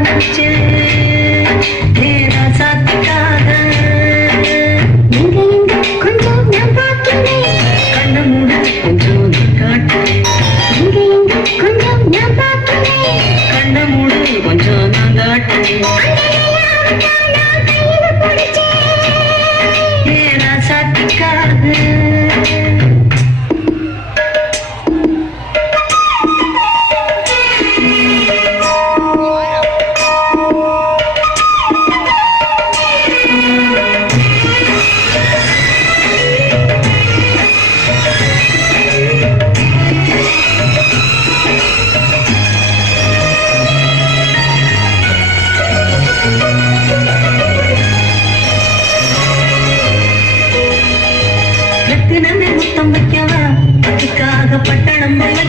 பூச்சே நேரா சாத்திக்காக நீங்க இங்க கொஞ்சம் நான் பார்க்கிறேன் கண்ண மூட கொஞ்சம் நீ காட்டு நீங்க இங்க கொஞ்சம் நான் பார்க்கிறேன் கண்ண மூட கொஞ்சம் நான் காட்டு நேரா சாத்திக்காக முத்தம் வைக்கவா அதுக்காக பட்டணம் வைக்க